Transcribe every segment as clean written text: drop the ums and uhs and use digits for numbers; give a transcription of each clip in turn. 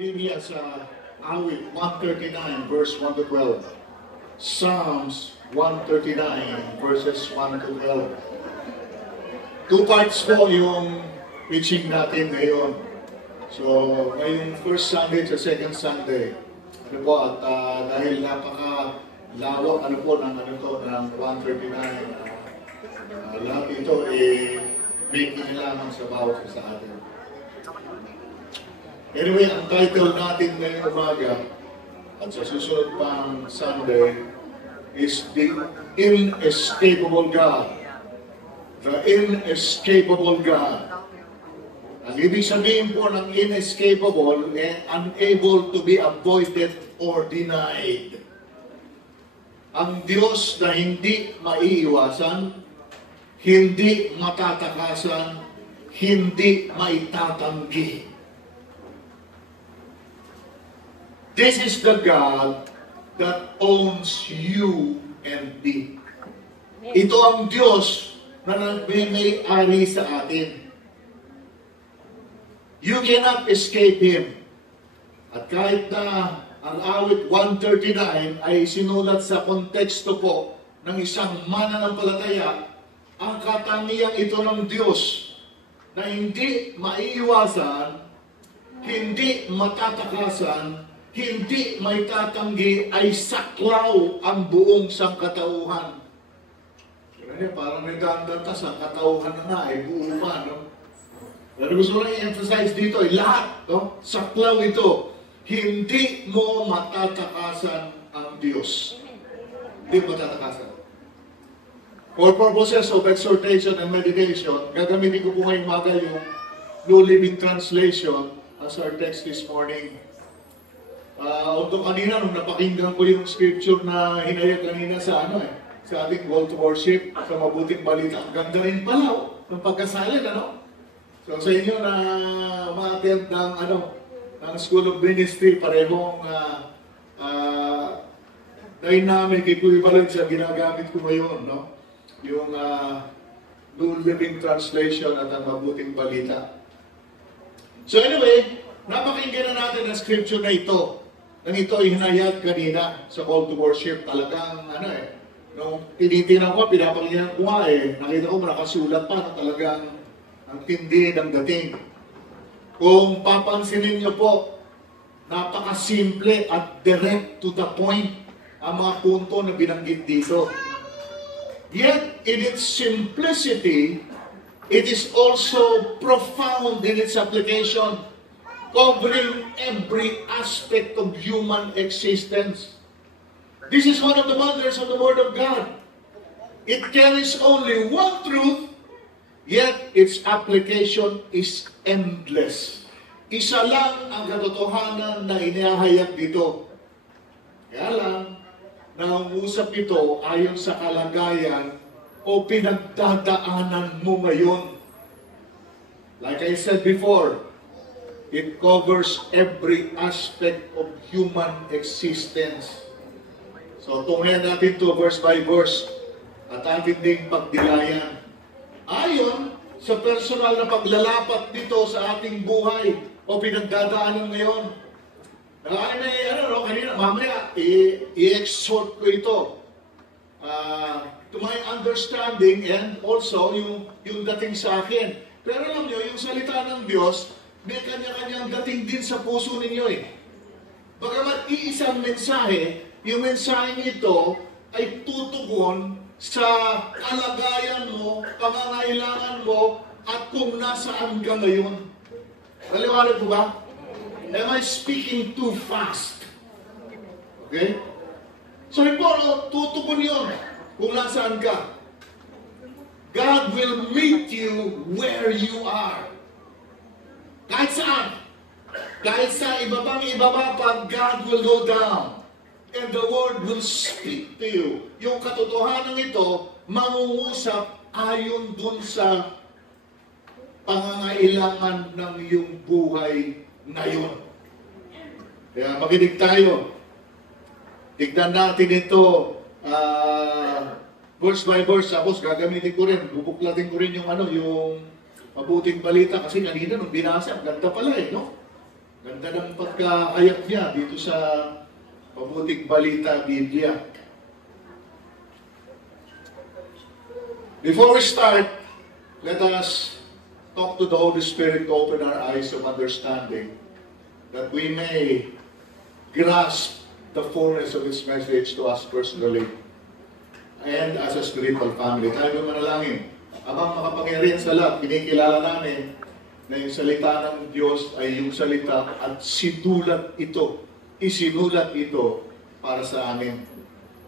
Biblia sa awit 139 verse 1 to 12. Psalms 139 verses 1 to 12. Two parts po yung preaching natin ngayon. So, ngayong first Sunday sa second Sunday, ano po, at dahil napaka-lawak ng 139, lahat ito may kailangan sa bawat sa atin. Anyway, ang title natin ngayong umaga at sa susunod pang Sunday is The Inescapable God. The Inescapable God. Ang ibig sabihin po ng inescapable, unable to be avoided or denied. Ang Diyos na hindi maiiwasan, hindi matatakasan, hindi maitatanggi. This is the God that owns you and me. Ito ang Diyos na nagme-may-ari sa atin. You cannot escape Him. At kahit na ang awit 139 ay sinulat sa konteksto po ng isang mananampalataya, ang katangiang ito ng Diyos na hindi maiiwasan, hindi matatakasan, hindi may tatanggi ay saklaw ang buong sangkatauhan. Parang nagdandanta sa katauhan na buo pa, no? Pero gusto ko lang i-emphasize dito, lahat, no? Saklaw ito. Hindi mo matatakasan ang Diyos. Hindi mo matatakasan. For purposes of exhortation and meditation, gagamitin ko po ngayong umaga yung New Living Translation as our text this morning. Although kanina, nung napakinggan ko yung scripture na hinayag kanina sa sa ating call to worship, sa mabuting balita, ang ganda rin pala, ng pagkasalin, So sa inyo na ma-attend ng School of Ministry, parehong dynamic equivalent sa ginagamit ko ngayon, no? Yung New Living Translation at ang mabuting balita. So anyway, napakinggan na natin ang scripture na ito. Nang ito ay hinayag kanina sa call to worship, talagang nung tinitingnan ko, pinapakinggan ko nakita ko nakasulat pa na talagang ang tindi ng dating. Kung papansinin niyo po, napakasimple at direct to the point ang mga punto na binanggit dito. Yet, in its simplicity, it is also profound in its application, covering every aspect of human existence. This is one of the wonders of the Word of God. It carries only one truth, yet its application is endless. Isa lang ang katotohanan na inihahayag dito. Kaya lang, nauusap ito ayon sa kalagayan o pinagdadaanan mo ngayon. Like I said before, it covers every aspect of human existence. So, tunghayan natin ito verse by verse at atin ding pagdilayan. Ayon sa personal na paglalapat dito sa ating buhay o pinagdadaanan ngayon. Kanina, mamaya, i-exhort ko ito to my understanding and also yung dating sa akin. Pero alam nyo, yung salita ng Diyos, may kanya-kanyang dating din sa puso ninyo Bagamat iisang mensahe, yung mensahe nito ay tutugon sa kalagayan mo, pangangailangan mo, at kung nasaan ka ngayon. Naliwanag ko ba? Am I speaking too fast? Okay? So, tutugon yun kung nasaan ka. God will meet you where you are. Kahit saan. Kahit sa ibaba pa, God will go down. And the Word will speak to you. Yung katotohanan ito, mangungusap ayon dun sa pangangailangan ng iyong buhay ngayon. Kaya makinig tayo. Tignan natin ito verse by verse. Tapos gagamitin ko rin, bubuklatin ko rin yung yung mabuting balita. Kasi kanina nung binasa, ang ganda pala no? Ganda ng pagkaayak niya dito sa Mabuting Balita, Biblia. Before we start, let us talk to the Holy Spirit to open our eyes of understanding that we may grasp the fullness of His message to us personally and as a spiritual family. Tayo manalangin. Amang makapangyarihan sa lahat, kinikilala namin na yung salita ng Diyos ay yung salita at isinulat ito para sa amin.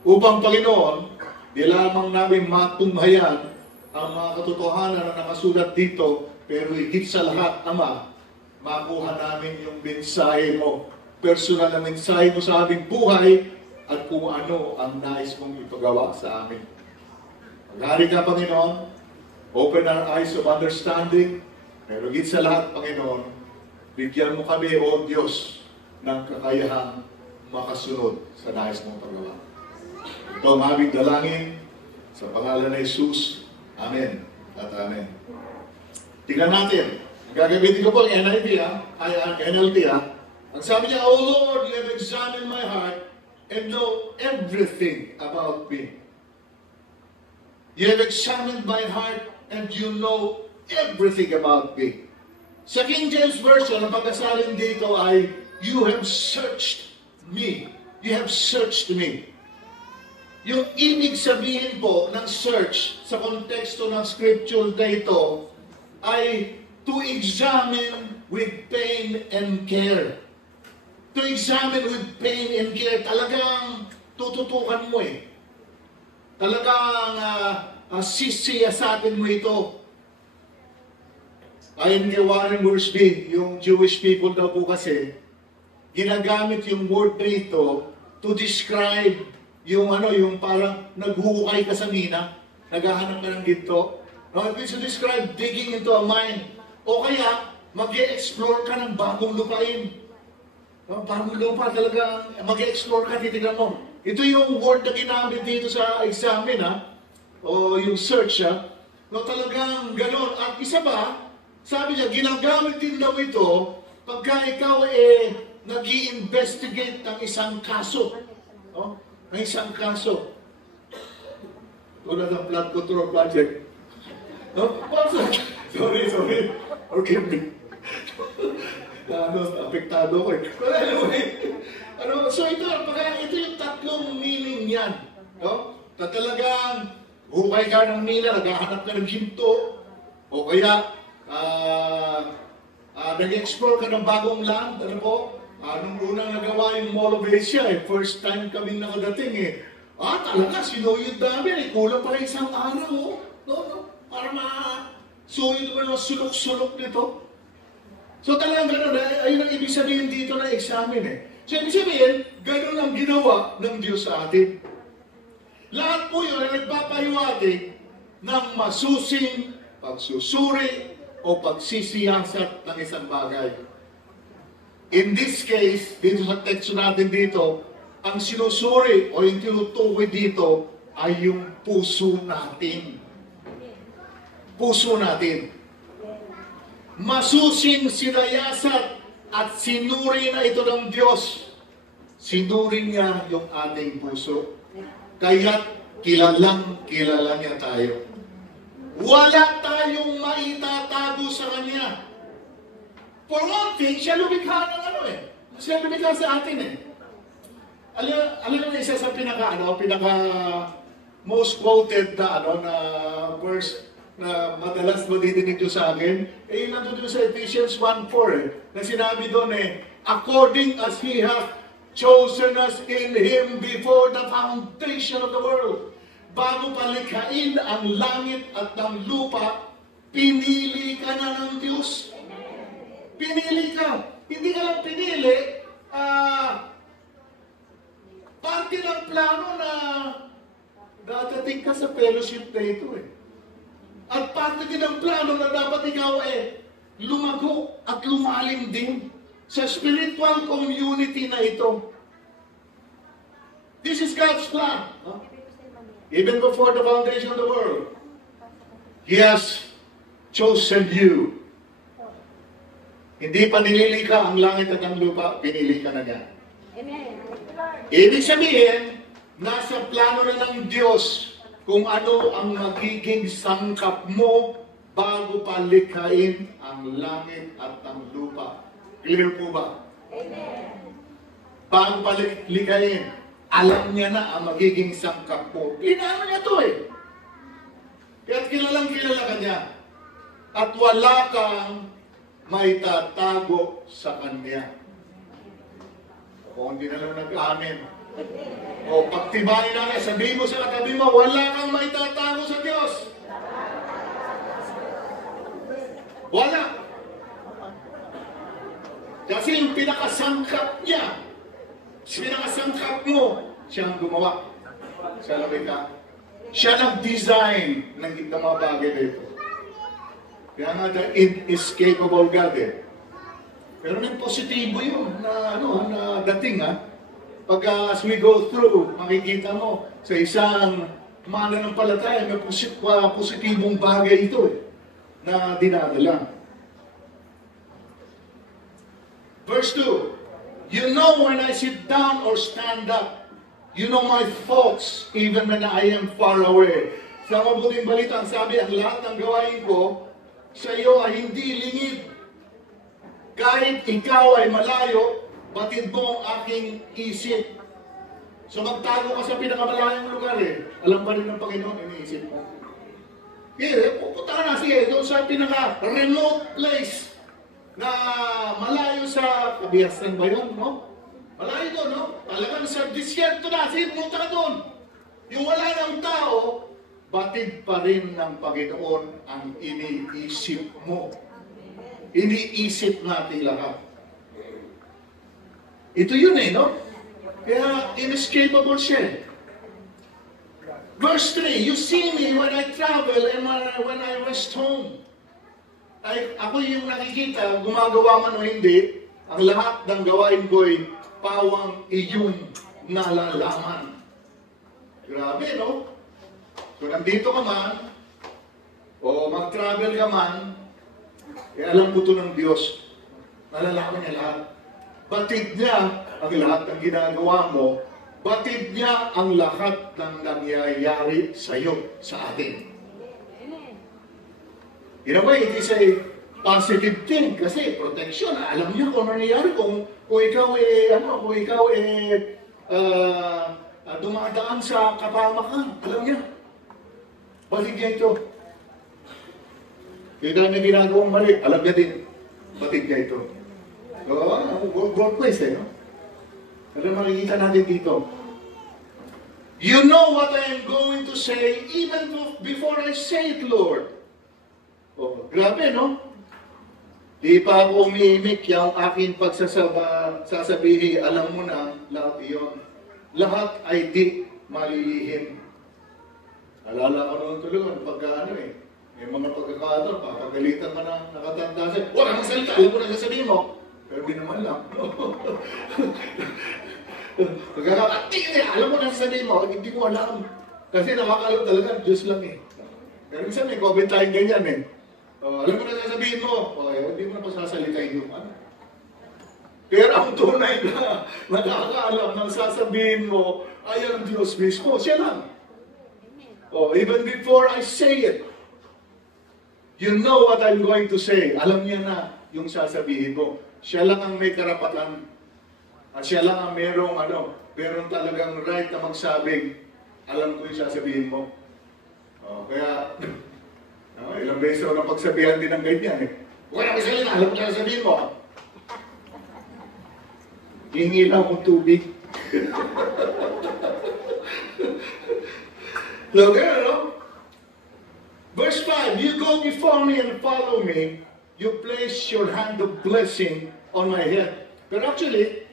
Upang Panginoon, di lamang namin matunghayan ang mga katotohanan na nakasulat dito, pero higit sa lahat, Ama, makuha namin yung mensahe mo, personal na mensahe mo sa aming buhay at kung ano ang nais mong ipagawa sa amin. Maghari ka, Panginoon, open our eyes of understanding, pero higit sa lahat, Panginoon, bigyan mo kami, O Diyos, ng kakayahang makasunod sa nais mong paggawa. Ito ang aming dalangin sa pangalan ni Jesus. Amen at Amen. Tingnan natin. Gagamitin ko po ang NIV, NLT. Ang sabi niya, O Lord, you have examined my heart and know everything about me. You have examined my heart and you know everything about me. Sa King James Version, ang pagkasalin dito ay, you have searched me. You have searched me. Yung ibig sabihin po ng search sa konteksto ng scripture na ito ay to examine with pain and care. To examine with pain and care. Talagang tututukan mo eh. Talagang sisiyasatin mo ito. Ayon kay Warren Wiersbe, yung Jewish people daw po kasi, ginagamit yung word na ito to describe yung yung parang naghuhukay ka sa mina, naghahanap ka ng ginto. No, it means to describe digging into a mine. O kaya, mag-e-explore ka ng bagong lupain. No, bagong lupa talaga, mag-e-explore ka, titignan mo. Ito yung word na ginamit dito sa examine, o yung search, no, talagang ganon. At isa pa, sabi niya, ginagamit din daw ito pagka ikaw nag-i-investigate ng isang kaso. No? Ng isang kaso. Tulad ng flood control project. No? Sorry. Forgive me. Apektado ko eh. But anyway, so ito yung tatlong meaning yan. No? Talagang hukay ka ng mina, naghahanap ka ng ginto, o kaya nag-explore ka ng bagong land, nung unang nagawa yung Mall of Asia, first time kami nakadating talaga, sinuyod namin, kulang pala isang araw, para suyod mo yung sulok-sulok nito. So talagang gano'n, ayun ang ibig sabihin dito na examine So ibig sabihin, gano'n ang ginawa ng Diyos sa atin. Lahat po yun ay nagpapahiwatig ng masusing pagsusuri o pagsisiyasat ng isang bagay. In this case, dito sa teksto natin dito, ang sinusuri o yung tinutukoy dito ay yung puso natin. Puso natin. Masusing sinayasat at sinuri na ito ng Diyos. Sinuri niya yung ating puso. Kaya't kilala niya tayo. Wala tayong maitatago sa Kanya. For one thing, siya lumikha ng Siya lumikha sa atin Alam mo isa sa pinaka most quoted na verse na madalas madidinig nyo sa akin, yun nandun sa Ephesians 1:4 na sinabi doon according as He hath chosen us in Him before the foundation of the world. Bago palikhain ang langit at ang lupa, pinili ka na ng Diyos. Pinili ka. Hindi ka lang pinili, parte ng plano na dadating ka sa fellowship na ito At parte din ng plano na dapat ikaw lumago at lumalim din sa spiritual community na ito. This is God's plan. Even before the foundation of the world, He has chosen you. Hindi pa nililikha ang langit at ang lupa, pinili ka na niya. Amen. Ibig sabihin, nasa plano na ng Diyos kung ano ang magiging sangkap mo bago pa likhain ang langit at ang lupa. Clear po ba? Amen. Bago pa likhain, alam niya na ang magiging sangkap mo. Plinano niya to eh. Kaya't kilalang kilala ka niya. At wala kang may tatago sa Kanya. O hindi na lang nag-amin. O pagtibayin natin, sabihin mo sa katabi mo, wala kang may tatago sa Diyos. Wala. Kasi yung pinakasangkap niya, pinakasangkap mo, siya ang gumawa. Siya labay ka. Siya nag-design ng mga bagay na ito. Kaya nga, the inescapable God eh. Pero may positibo yun na, na dating ha. Pag as we go through, makikita mo sa isang mananampalataya, may positibong bagay ito eh, na dinadala. Verse 2, you know when I sit down or stand up, you know my thoughts even when I am far away. Sa mabuting balita, ang sabi, ang lahat ng gawain ko sa iyo ay hindi lingid. Kahit ikaw ay malayo, batid mo ang aking isip. So magtago ka sa pinakamalayang lugar eh. Alam pa rin ng Panginoon, iniisip mo. Pupunta ka na sige, doon sa pinaka-remote place na malayo sa kabiyasan ba yun, no? Malayo doon, no? Talagang sa disyerto na, sige, pumunta ka doon. Yung wala ng tao, batid pa rin ng Panginoon ang iniisip mo. Iniisip natin lahat. Ito yun eh, no? Kaya inescapable siya. Verse 3, you see me when I travel and when I rest home. Ako yung nakikita, gumagawa man o hindi, ang lahat ng gawain ko'y pawang iyong nalalaman. Grabe, no? So, nandito ka man, o mag-travel ka man, eh, alam ko ito ng Diyos. Nalalaman niya lahat. Batid niya ang lahat ng ginagawa mo. Batid niya ang lahat ng nangyayari sa iyo, sa atin. In a way, it is a positive thing kasi protection. Alam niya kung ano nangyayari kung ikaw dumadaan sa kapamakan. Alam niya. Batid niya ito. Kaya na ginagawang mali, alam niya din. Batid niya ito. So, God place eh. No? Ano makikita natin dito? You know what I am going to say even before I say it, Lord. Oh, grabe, no? Di pa ako umiimik yung aking sasabihin, alam mo na lahat iyon. Lahat ay di malilihim. Alala ko noon tulungan, pagka may mga pagkakataon, papagalitan ka na nakatanda sa'yo. Wala kang salita, alam mo na sasabihin mo. Pero di naman lang. Alam mo na sasabihin mo, hindi mo alam. Kasi nakakalam talaga, Diyos lang eh. Pero minsan may comment tayong ganyan eh. Alam mo na sasabihin mo, hindi mo na pasasalitain yung ano. Pero ang tunay na nakakaalam ng sasabihin mo ay ang Diyos mismo. Siya lang. Even before I say it, you know what I'm going to say. Alam niya na yung sasabihin mo. Siya lang ang may karapatan. At siya lang ang merong talagang right na magsabing, alam ko yung sasabihin mo. Kaya, ilang beses ako napagsabihan din ng ganyan eh. Wala ka salita, alam ko na sabihin mo. Hingi lang akong tubig. So, there, no? Verse 5, you go before me and follow me. You place your hand of blessing on my head. Pero actually,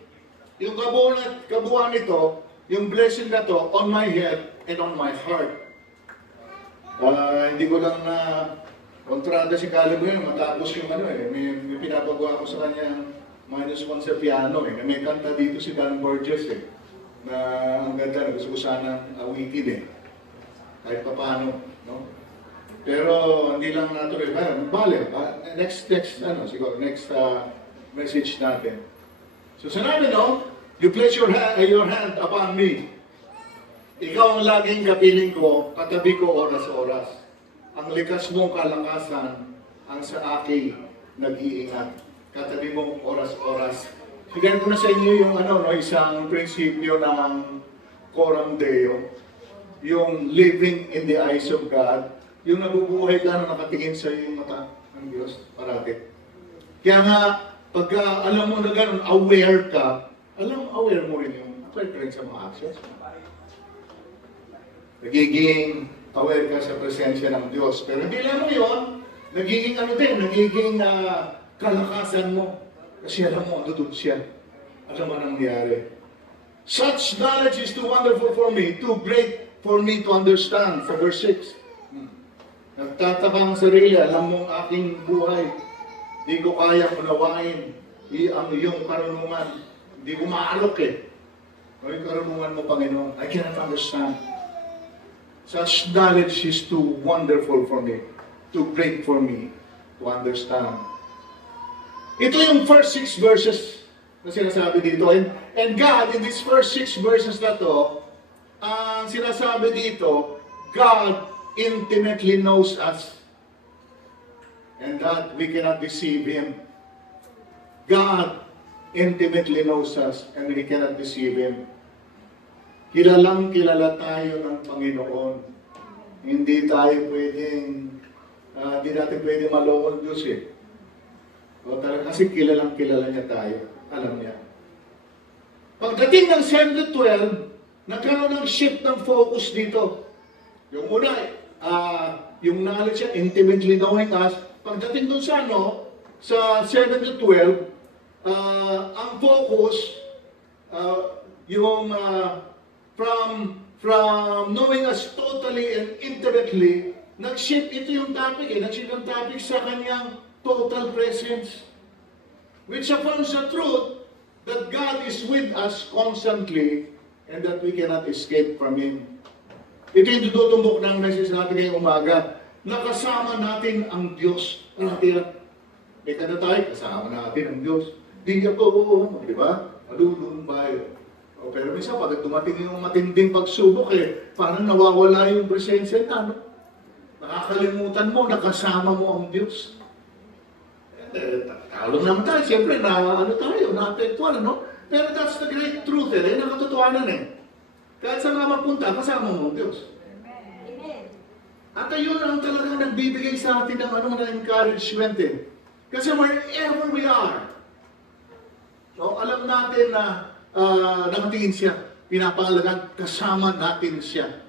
yung kabuuan nito, yung blessing na to, on my head and on my heart. Hindi ko lang na kontrada si Caleb ngayon, matapos yung may pinapagawa ko sa kanya -1 sa piano eh. May kanta dito si Dan Burgess eh, na ang ganda, gusto ko sana awitin eh. Kahit pa paano, no? Pero hindi lang natuloy. Bale, next message natin. So sinabi, no? You place your hand upon me. Ikaw ang laging kapiling ko, katabi ko oras-oras. Ang likas mong kalakasan ang sa akin nag-iingat. Katabi mo oras-oras. Sigyan ko na sa inyo yung isang prinsipyo ng Coram Deo, yung living in the eyes of God, yung nabubuhay ka na nakatingin sa iyo yung mata ng Diyos parati. Kaya nga, pagka alam mo na gano'n, aware ka, aware mo rin yung aware ka rin sa mga actions. Nagiging aware ka sa presensya ng Diyos. Pero hindi lang mo yun, nagiging kalakasan mo. Kasi alam mo, doon siya. Alam mo nangyari. Such knowledge is too wonderful for me, too great for me to understand. Sa verse 6. Nagtataka ang sarili, alam mo ang aking buhay. Hindi ko kaya unawain ang iyong karunungan. Hindi ko maalok eh. Ano yung karunungan mo, Panginoon? I cannot understand. Such knowledge is too wonderful for me, too great for me to understand. Ito yung first 6 verses na sinasabi dito. And God, in these first 6 verses na to, sinasabi dito, God intimately knows us and that we cannot deceive Him. God intimately knows us and we cannot deceive Him. Kilalang kilala tayo ng Panginoon. Hindi tayo hindi natin pwedeng maloko ng Diyos eh. O talaga kasi kilalang kilala niya tayo. Alam niya. Pagdating ng 7-12, nagkaroon ng shift ng focus dito. Yung una, yung knowledge niya, intimately knowing us. Pagdating dun sa sa 7-12, ang focus, from knowing us totally and intimately, nag-shift ito yung topic nag-shift yung topic sa kanyang total presence. Which affirms the truth that God is with us constantly and that we cannot escape from Him. Ito yung tututumbok ng message natin ngayong umaga. Nakasama natin ang Diyos. Teka na tayo, kasama natin ang Diyos. Di ako, di ba? Malulumbay. Pero minsan, pag dumating yung matinding pagsubok, parang nawawala yung presensya na, nakakalimutan mo, nakasama mo ang Diyos. Talong naman tayo, siyempre, na-apektual, Pero that's the great truth, nakatotohanan Kahit saan ka magpunta, kasama mo ang Diyos. Amen. At ayun ang talagang nagbibigay sa atin ng encouragement Kasi wherever we are, so alam natin na nakatingin siya, pinapangalagaan, kasama natin siya.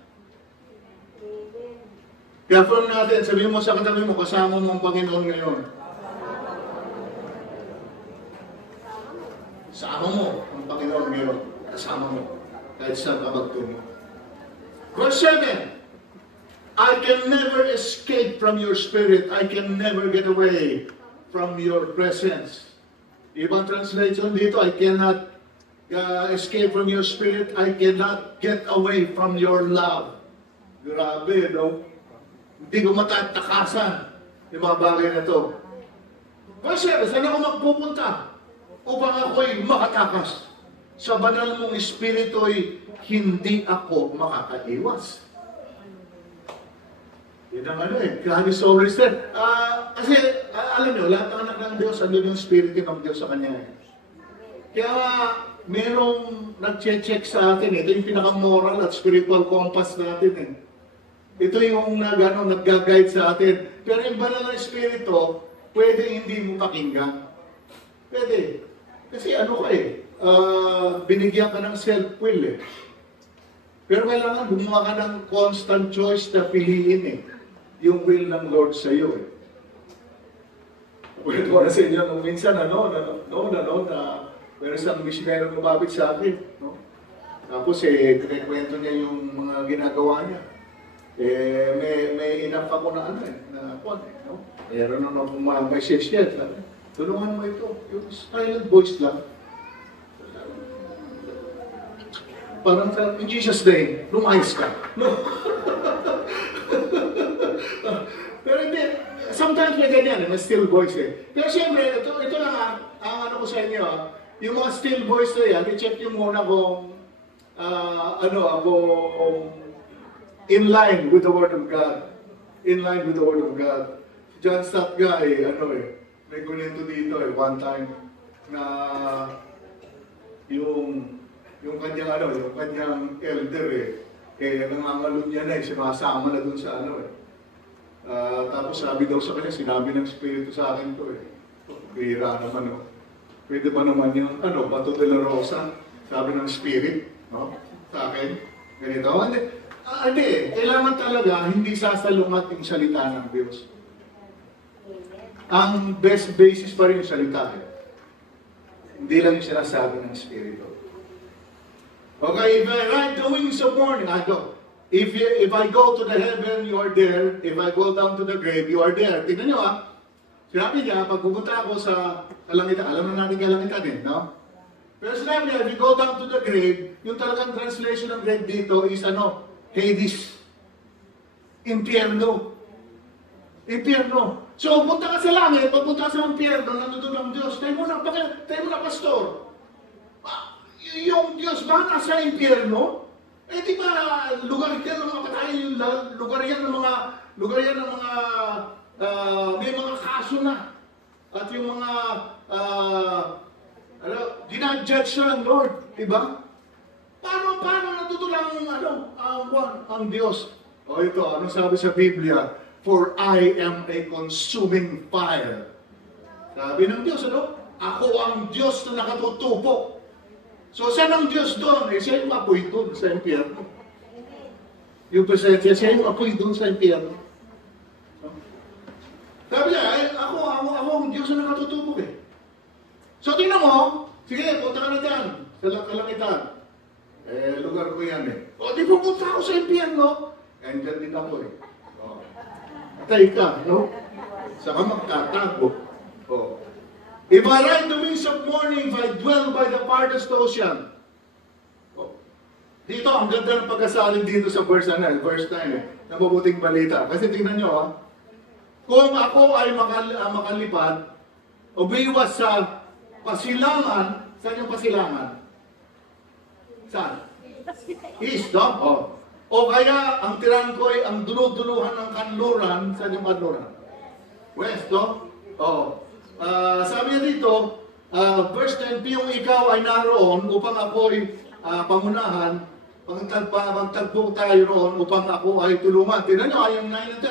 Kaya from natin, sabihin mo sa katabi mo, kasama mo ang Panginoon ngayon. Kasama mo ang Panginoon ngayon. Kasama mo. Kahit saan ka magtungo. Verse 7, I can never escape from your spirit. I can never get away from your presence. Ibang translation dito, I cannot escape from your spirit. I cannot get away from your love. Grabe, Hindi ko matatakasan yung mga bagay na ito. Verse 7, saan ako magpupunta? Upang ako'y makatakas. Sa banal mong espiritu'y hindi ako makakaiwas. Yan ang God is always there. Kasi, alam nyo, lahat ng anak ng Diyos, andun yung Spirit ng Diyos sa Kanya. Kaya, merong nag-check sa atin. Ito yung pinaka-moral at spiritual compass natin. Ito yung nag-guide sa atin. Pero yung banal na Espiritu, pwede hindi mo pakinggan. Pwede. Kasi binigyan ka ng self-will Pero kailangan gumawa ka ng constant choice na piliin yung will ng Lord sa iyo Pwede ko na sa inyo nung minsan, na meron isang missionary lumapit sa akin, Tapos, kinikwento niya yung mga ginagawa niya. May enough ako na Meron na message niya, tulungan mo ito, yung silent voice lang. Parang in Jesus' name, lumayas ka. Pero hindi, sometimes may ganyan, may still voice Pero siyempre, ito lang ang ko sa inyo, yung mga still voice na yan, i-check nyo muna kung kung in line with the Word of God. In line with the Word of God. John Stott guy, may kunento dito one time na yung kanyang elder nangangalun niya na sumasama na dun sa tapos sabi daw sa kanya, sinabi ng Espiritu sa akin to bihira naman pwede ba naman yung Bato de la Rosa, sabi ng Spirit, sa akin, ganito. Hindi, kailangan talaga hindi sasalungat yung salita ng Diyos. Ang best basis pa rin yung salita. Hindi lang yung sinasabi ng Espiritu. Okay, if I ride the wings of morning, I go. If I go to the heaven, you are there. If I go down to the grave, you are there. Tignan nyo sinabi niya, pag pupunta ako sa kalangitan, alam na natin kalangitan no? Pero sinabi niya, if you go down to the grave, yung talagang translation ng grave dito is Hades. Impyerno. Impyerno. So, punta ka sa langit, pagpunta ka sa impyerno, nandun ang Diyos. Tayo mo na, pastor. Yung Diyos ba nasa impyerno? Di ba lugar yan ng mga patay, lugar yan ng mga may mga kaso na. At yung mga dinadjudge ng Lord, diba? Paano natutulang ang Diyos? Ito, ano sabi sa Biblia? For I am a consuming fire. Sabi ng Diyos, ako ang Diyos na nakatutupo. So, saan ang Diyos doon? Siya yung apoy doon sa impyerno. Yung presensya, siya yung apoy doon sa impyerno. Sabi niya, ako ang Diyos na nakatutupo So, tingnan mo, sige, punta ka na dyan, sa kalangitan. Lugar ko yan di pupunta ako sa impyerno. And dyan din ako Patay ka, Saka magtatago. If I ride the wings of morning, if I dwell by the farthest ocean. Dito, ang ganda ng pagkasalin dito sa verse 9, ng mabuting balita. Kasi tingnan nyo, kung ako ay makalipad, umiwas sa pasilangan, saan yung pasilangan? Saan? East, O kaya, ang tiran ko ay ang dunuduluhan ng kanluran, saan yung kanluran? West, sabi niya dito, verse 10, yung ikaw ay naroon upang ako ay pangunahan, pagtagpo tayo roon upang ako ay tulungan. Tignan nyo, yung 9 and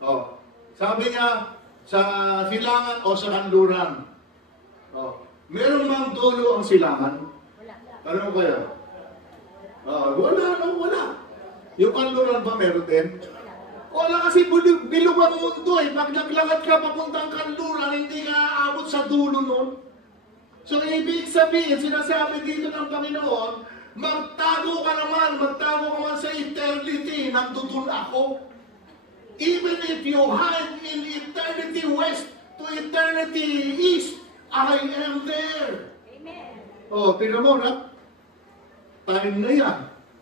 10 Sabi niya, sa silangan o sa kanluran. Meron bang dulo ang silangan? Ano mo kaya? Wala. Yung kanluran ba meron din? Wala kasi bilog ang mundo Pag naglakad ka papuntang kanluran, hindi ka aabot sa dulo nun. So, ibig sabihin, sinasabi dito ng Panginoon, magtago ka naman sa eternity, nandun ako. Even if you hide in eternity west to eternity east, I am there. Amen. Tingnan mo time na yan.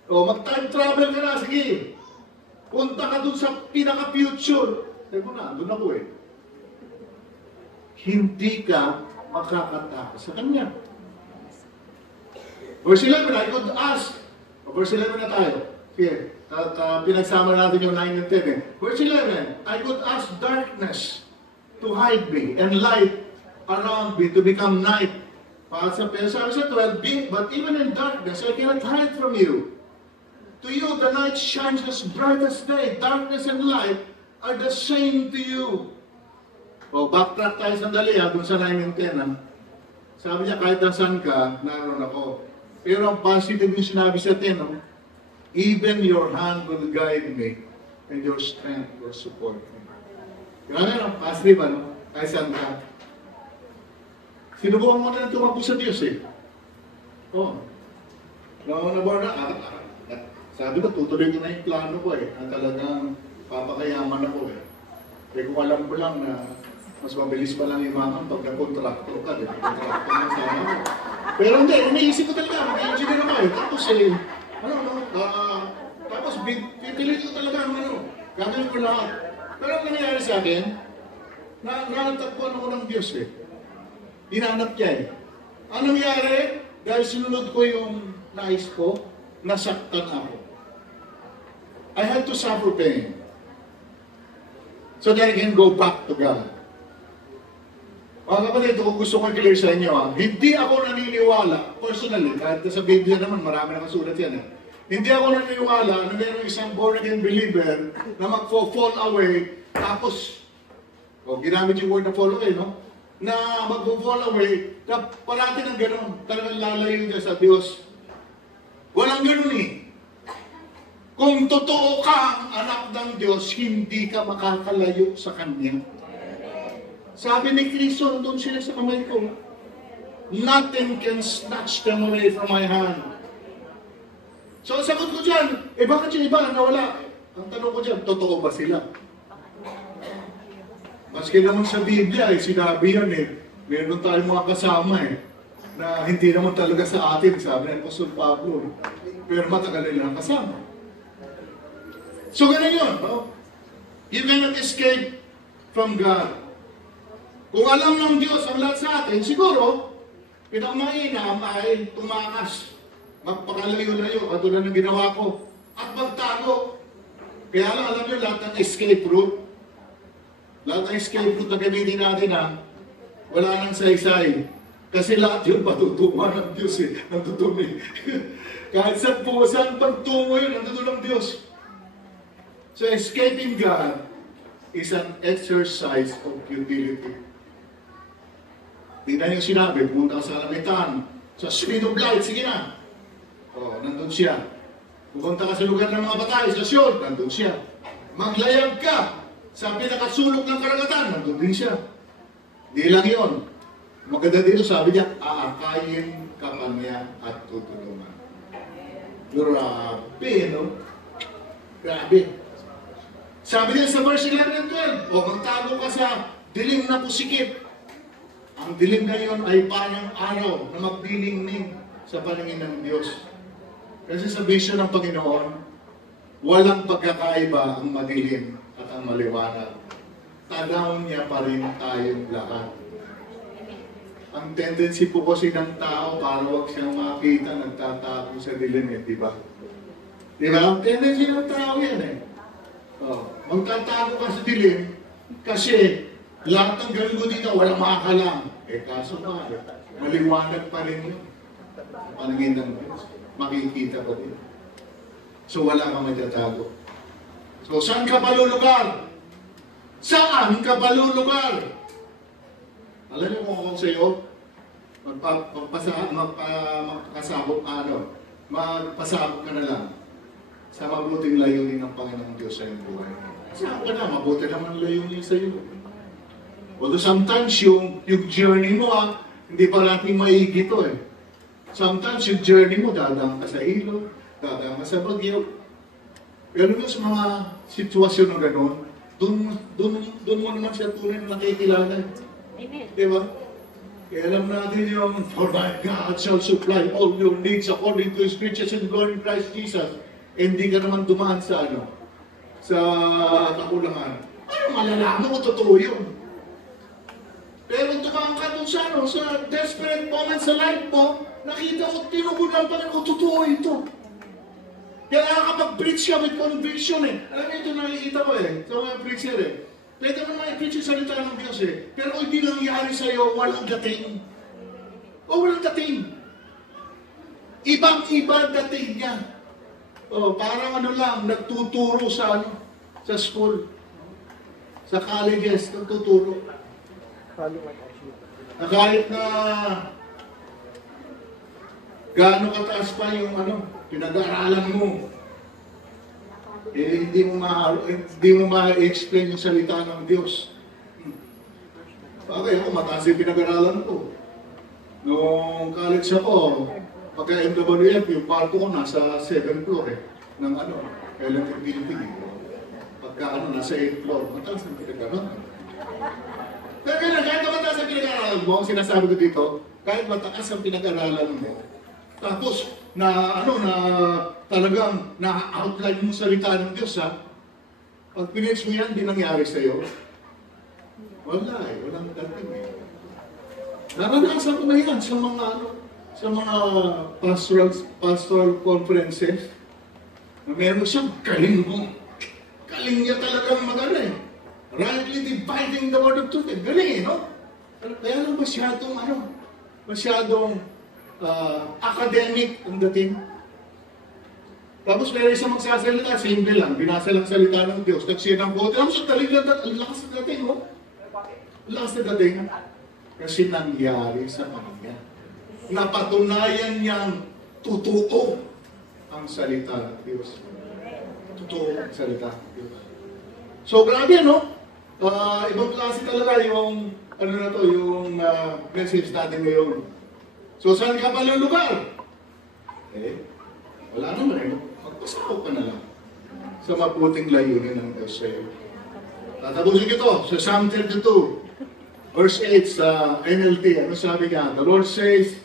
Mag-time travel ka na, sige. Punta ka dun sa pinaka-future. Sabi ko na, doon ako Hindi ka makakatakas sa Kanya. Verse 11, I could ask. Verse 11 na tayo. Sige, pinagsama natin yung 9 and 10 Verse 11, I could ask darkness to hide me and light around me to become night. Sabi sa 12, but even in darkness, I cannot hide from you. To you, the night shines as bright as day. Darkness and light are the same to you. Backtrack tayo sandali dun sa 9 and 10 Sabi niya, kahit nasan ka, naroon ako. Pero ang positive yung sinabi sa 10 even your hand will guide me and your strength will support me. Grabe positive kahit saan ka. Sinubukan mo na tumakbo sa Diyos sabi ko, tutuloy ko na yung plano ko na talagang papakayaman ako Kaya kung alam ko lang na mas mabilis pa lang imaman pag na-contractor ka, contractor na sana ako. Pero hindi, iniisip ko talaga, mag-engineer ako Tapos tapos pipilit ko talaga gagawin ko lahat. Pero ang nangyayari sa akin, natagpuan ako ng Diyos Hinanap niya Ano nangyari? Dahil sinunod ko yung nais ko, nasaktan ako. I had to suffer pain. So that I can go back to God. Mga kapatid, kung gusto ko i-clear sa inyo, hindi ako naniniwala, personally, kahit sa Biblia naman, marami na kasulat yan. Hindi ako naniniwala na mayroong isang born-again believer na mag-fall away, tapos, ginamit yung word na fall away, no? Na mag-fall away, na parati ng gano'n, talagang lalayo niya sa Diyos. Walang gano'n eh. Kung totoo ka ang anak ng Diyos, hindi ka makakalayo sa Kanya. Sabi ni Kristo, doon sila sa kamay ko, nothing can snatch them away from my hand. So, ang sagot ko dyan, bakit yung iba nawala? Ang tanong ko dyan, totoo ba sila? Maski naman sa Biblia, sinabi yan meron tayong mga kasama na hindi naman talaga sa atin, sabi ng Apostol Pablo. Pero matagal nila kasama. So, ganun yun, no? You cannot escape from God. Kung alam ng Diyos ang lahat sa atin, siguro, pinakamainam ay tumakas, magpakalayo-layo, katulad ng ginawa ko, at magtago. Kaya lang, alam nyo, lahat ng escape route, lahat ng escape route na gamitin natin, wala nang saysay. Kasi lahat yun patutungan ng Diyos Nandun Kahit saan pagtungo yun, nandun ng Diyos. So, escaping God is an exercise of futility. Tingnan yung sinabi, pumunta ka sa Alamitan, sa speed of light, sige na. Nandun siya. Pupunta ka sa lugar ng mga patay, sa Sion, nandun siya. Maglayag ka sa pinakasulok ng karagatan, nandun din siya. Di lang yun. Maganda dito, sabi niya, aakayin ka pa niya at tutulungan. Grabe, no? Grabe. Sabi niya sa verse 11 and 12, magtago ka sa dilim na pusikip. Ang dilim na yun ay parang araw na magdilingning sa paningin ng Diyos. Kasi sa vision ng Panginoon, walang pagkakaiba ang madilim at ang maliwanag. Tanaw niya pa rin tayong lahat. Ang tendency po kasi ng tao para wag siyang makita, nagtatago sa dilim di ba? Di ba? Ang tendency ng tao yan magtatago ka sa dilim kasi lahat ng gawin mo dito, walang makakalam. Kaso nga, maliwanag pa rin yun. Paningin ng Diyos. Makikita ko din. So, wala kang matatago. So, saan ka palulugar? Saan ka palulugar? Alam niyo kung ako sa iyo, magpasabot ka na lang sa mabuting layunin ng Panginoong Diyos sa iyong buhay. Saan ka na? Mabuti naman layunin sa iyo. Although sometimes yung journey mo hindi pa natin maigi ito Sometimes yung journey mo, dadaan ka sa ilog, dadaan ka sa bagyo. Pero sa mga sitwasyon na gano'n, doon mo naman siya tunay na nakikilala. Amen. Diba? Kaya alam natin yung, for my God shall supply all your needs according to His riches and glory in Christ Jesus. Hindi ka naman dumaan sa sa kakulangan. Ano malalaman ko totoo yun? Pero tumaan ka doon sa desperate moment sa life mo, nakita ko, tinugunan pa rin ko, totoo ito. Kaya nakakapag-preach ka with conviction Alam mo ito nakikita ko sa mga preacher Pwede naman i-preach yung salita ng Diyos Pero kung hindi nangyari sa'yo, walang dating. Walang dating. Ibang-iba dating niya. Parang lang, nagtuturo sa school. Sa colleges, nagtuturo. Na kahit na gaano kataas pa yung pinag-aaralan mo, hindi mo ma-explain yung salita ng Diyos. Okay, ako mataas yung pinag-aaralan ko. Noong college ako, pagka-MWF, yung kwarto ko nasa 7th floor ng Electric Building. Pagka nasa 8th floor, mataas ang pinag-aaralan. Pero kahit mataas ang pinag-aaralan mo, ang sinasabi ko dito, kahit mataas ang pinag-aaralan mo, tapos talagang na-outline mo salita ng Diyos pag pinits mo yan, di nangyari sa'yo. Walang dating Naranasan ko na yan sa mga pastoral conferences. Na meron siyang galing mo. Galing niya talagang magana eh. Rightly dividing the word of truth. Galing eh, no? Kaya lang masyadong academic ang dating. Tapos meron isang magsasalita, simple lang, binasa lang salita ng Diyos, nagsiya ng bote. Ang daling lang, ang lakas na dating, no? Ang lakas na dating. Kasi nangyari sa kanya. Napatunayan niyang totoo ang salita ng Diyos. Totoo ang salita ng Diyos. So, grabe, no? Ibang klase talaga yung, yung message natin ngayon. So, saan ka pa ng lugar? Wala naman eh. Magpasako ka na lang sa maputing layunin ng Diyos sa'yo. Tatapusin ito sa Psalm 32, verse 8 sa NLT. Ano sabi niya? The Lord says,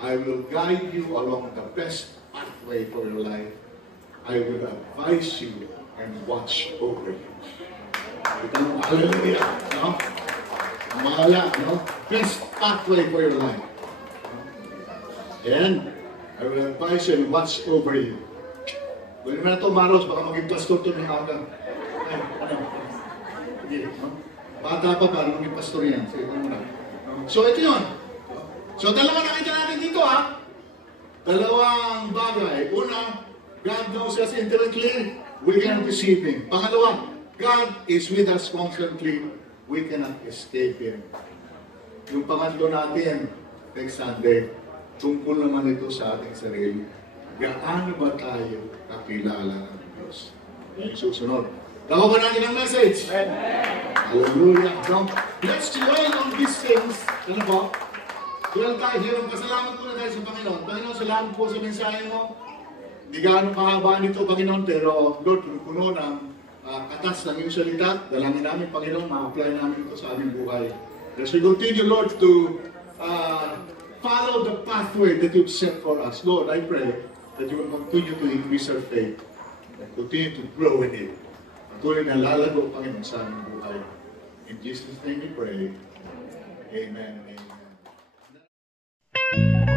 I will guide you along the best pathway for your life. I will advise you and watch over you. Ito ang hallelujah, no? Mahala, no? Best pathway for your life. And I will advise you and watch over you. Pwede na ito, Maros, baka maging pastor ito ng aga. Ay, ano? Hindi, no? Bata pa ba, maging pastor yan? Sige, ano muna. So, ito yun. So, dalawa nakita natin dito, ha? Dalawang bagay. Una, God knows us intimately. We cannot deceive Him. Pangalawa, God is with us constantly. We cannot escape Him. Yung pangatlo natin, next Sunday, tungkol naman ito sa ating sarili. Gaano ba tayo kakilala ng Diyos? Yan yung susunod. Dako ba natin ang message? Hallelujah. Now, let's dwell on these things. Ano po? Dwell tayo here. Pasalamat muna tayo sa Panginoon. Panginoon, salamat po sa mensahe mo. Hindi gaano kahaba nito, Panginoon, pero Lord, puno ng katas ng iyong salita. Dalangin namin, Panginoon, ma-apply namin ito sa aming buhay. As we continue, Lord, to follow the pathway that you've set for us. Lord, I pray that you will continue to increase our faith and continue to grow in it. Patuloy na lalago, Panginoon, sa aming buhay. In Jesus' name we pray. Amen and amen.